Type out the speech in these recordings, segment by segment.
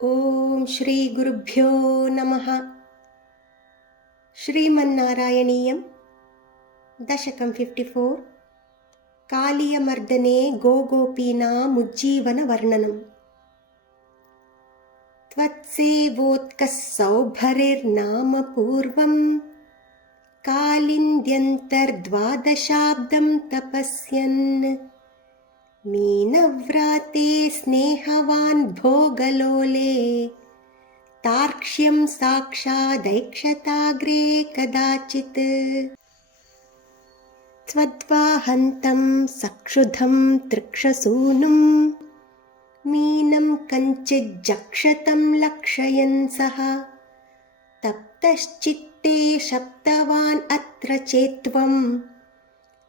ಓಂ ಶ್ರೀ ಗುರುಭ್ಯೋ ನಮಃ. ಶ್ರೀಮನ್ನಾರಾಯಣೀಯಂ ದಶಕಂ 54 ಕಾಲಿಯಮರ್ದನೆ ಗೋಗೋಪೀನಾಂ ಉಜ್ಜೀವನವರ್ಣನಂ. ತ್ವತ್ಸೇವೋತ್ಕಃ ಸೌಭರಿರ್ನಾಮ ಪೂರ್ವಂ ಕಾಲಿಂದ್ಯಂತರ್ದ್ವಾದಶಾಬ್ದಂ ತಪಸ್ಯನ್ ಮೀನವ್ರಾತೆ ಸ್ನೇಹವಾನ್ ಭೋಗಲೋಲೆ ತಾರ್ಕ್ಷ್ಯಂ ಸಾಕ್ಷಾದೈಕ್ಷತಾಗ್ರೇ ಕದಾಚಿತ್. ತ್ವದ್ವಾಹಂತಂ ಸಕ್ಷುಧಂ ತೃಕ್ಷಸೂನುಂ ಮೀನಂ ಕಂಚಿಜ್ಜಕ್ಷತಂ ಲಕ್ಷಯನ್ ಸಹ ತಪ್ತಶ್ಚಿತ್ತೇ ಶಪ್ತವಾನ್ ಅತ್ರ ಚೇತ್ವಂ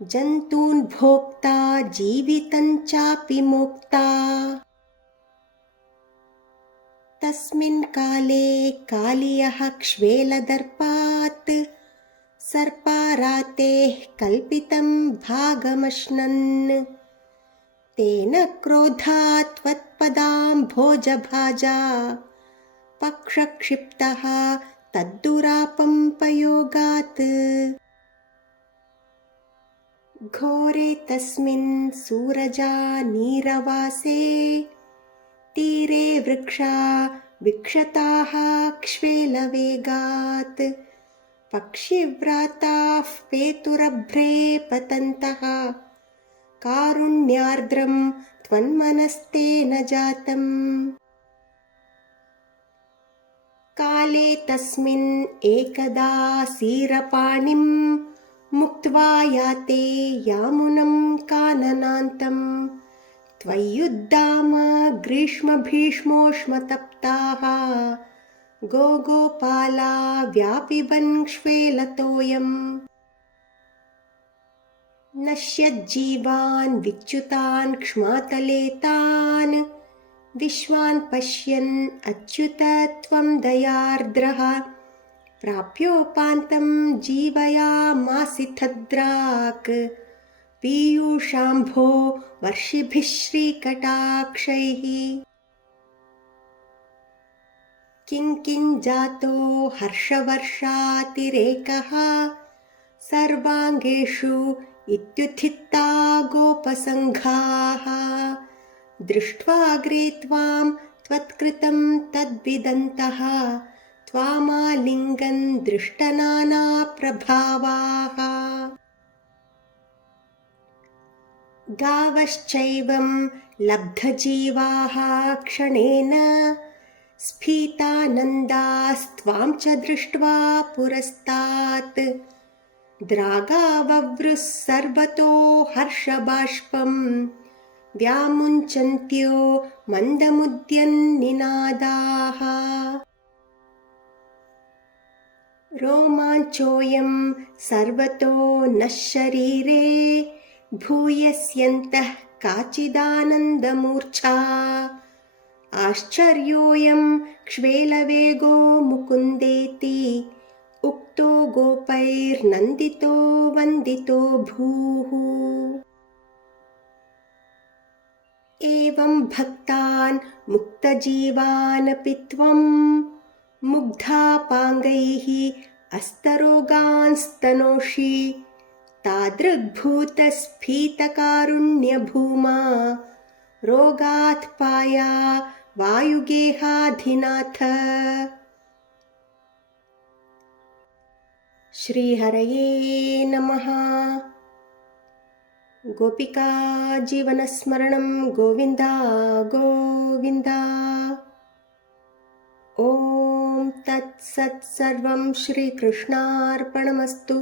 ಜಂತೂನ್ ಭೋಕ್ತಾ ಜೀವಿತಂಚಾಪಿ ಮೋಕ್ತಾ. ತಸ್ಮಿನ್ ಕಾಲೇ ಕಾಲಿಯಃ ಕ್ಷ್ವೇಲದರ್ಪಾತ್ ಸರ್ಪಾರಾತೇಃ ಕಲ್ಪಿತಂ ಭಾಗಮಶ್ನನ್ ತೇನ ಕ್ರೋಧಾತ್ ತ್ವತ್ಪದಾಂ ಭೋಜಭಾಜಾ ಪಕ್ಷಕ್ಷಿಪ್ತಃ ತದ್ದುರಾಪಂಪಯೋಗಾತ್. ಘೋರೆ ತಸ್ಮಿನ್ ಸೂರಜಾ ನೀರವಾಸೆ ತೀರೆ ವೃಕ್ಷಾ ವಿಕ್ಷತಾಃ ಕ್ಷ್ವೇಲವೇಗಾತ್ ಪಕ್ಷಿವ್ರಾತಾಃ ಪೇತುರಭ್ರೇ ಪತन्तಃ ಕಾರುಣ್ಯಾರ್ದ್ರಂ ತ್ವನ್ಮನಸ್ತೇನ ಜಾತಂ. ಕಾಲೇ ತಸ್ಮಿನ್ ಏಕದಾ ಸೀರಪಾಣಿಂ ಮುಕ್ತ್ವಾ ಯಾತೆ ಯಾಮುನಂ ಕಾನನಾಂತಂ ತ್ವಯ್ಯುದ್ಧಾಮ ಗ್ರೀಷ್ಮಭೀಷ್ಮೋಷ್ಮತಪ್ತಾಃ ಗೋಗೋಪಾಲಾ ವ್ಯಾಪಿಬನ್ ಕ್ಷ್ವೇಲತೋಯಂ. ನಶ್ಯಜ್ಜೀವಾನ್ ವಿಚ್ಯುತಾನ್ ಕ್ಷ್ಮಾತಲೆ ತಾನ್ ವಿಶ್ವಾನ್ ಪಶ್ಯನ್ ಅಚ್ಯುತ ತ್ವಂ ದಯಾರ್ದ್ರಃ ಪ್ರಾಪ್ಯೋಪಾಂತಂ ಜೀವಯಾಮಾಸಿತದ್ರಾಕ್ ಪೀಯೂಷಾಂಭೋ ವರ್ಷಿಭಿಃ ಶ್ರೀಕಟಾಕ್ಷೈಃ. ಕಿಂಕಿಂಜಾತೋ ಹರ್ಷವರ್ಷಾತಿರೇಕಃ ಸರ್ವಾಂಗೇಷು ಇತ್ಯುತ್ಥಿತಾ ಗೋಪಸಂಘಾಃ ದೃಷ್ಟ್ವಾಗ್ರೇ ತ್ವಾಂ ತ್ವತ್ಕೃತಂ ತದ್ವಿದಂತಃ ತ್ವಾಮಾಲಿಂಗನ್ ದೃಷ್ಟನಾನಾ ಪ್ರಭಾವಾಃ. ಗಾವಶ್ಚೈವಂ ಲಬ್ಧಜೀವಾಃ ಕ್ಷಣೇನ ಸ್ಫೀತಾನಂದಾಸ್ತ್ವಾಂ ಚ ದೃಷ್ಟ್ವಾ ಪುರಸ್ತಾತ್ ದ್ರಾಗಾವವೃಃ ಸರ್ವತೋ ಹರ್ಷಬಾಷ್ಪಂ ವ್ಯಾಮುಂಚಂತ್ಯೋ ಮಂದಮುದ್ಯನ್ನಿನಾದಾಃ. ರೋಮಾಂಚೋಯಂ ಸರ್ವತೋ ನಃ ಶರೀರೇ ಭೂಯಸ್ಯಂತಃ ಕಾಚಿದಾನಂದಮೂರ್ಛಾ ಆಶ್ಚರ್ಯೋಯಂ ಕ್ಷ್ವೇಲವೇಗೋ ಮುಕುಂದೇತಿ ಉಕ್ತೋ ಗೋಪೈರ್ನಂದಿತೋ ವಂದಿತೋ ಭೂಃ. ಏವಂ ಭಕ್ತಾನ್ ಮುಕ್ತಜೀವಾನಪಿ ತ್ವಂ ಮುಗ್ಧಾಪಾಂಗೈಃ ಅಸ್ತರೋಗಾಂಸ್ತನೋಷಿ ತಾದೃಗ್ಭೂತಸ್ಫೀತಕಾರುಣ್ಯಭೂಮಾ ರೋಗಾತ್ ಪಾಯಾ ವಾಯುಗೇಹಾಧಿನಾಥ. ಶ್ರೀಹರಯೇ ನಮಃ. ಗೋಪಿಕಾ ಜೀವನಸ್ಮರಣಂ ಗೋವಿಂದ ಗೋವಿಂದ. ಓಂ ತತ್ಸತ್ ಸರ್ವಂ ಶ್ರೀಕೃಷ್ಣಾರ್ಪಣಮಸ್ತು.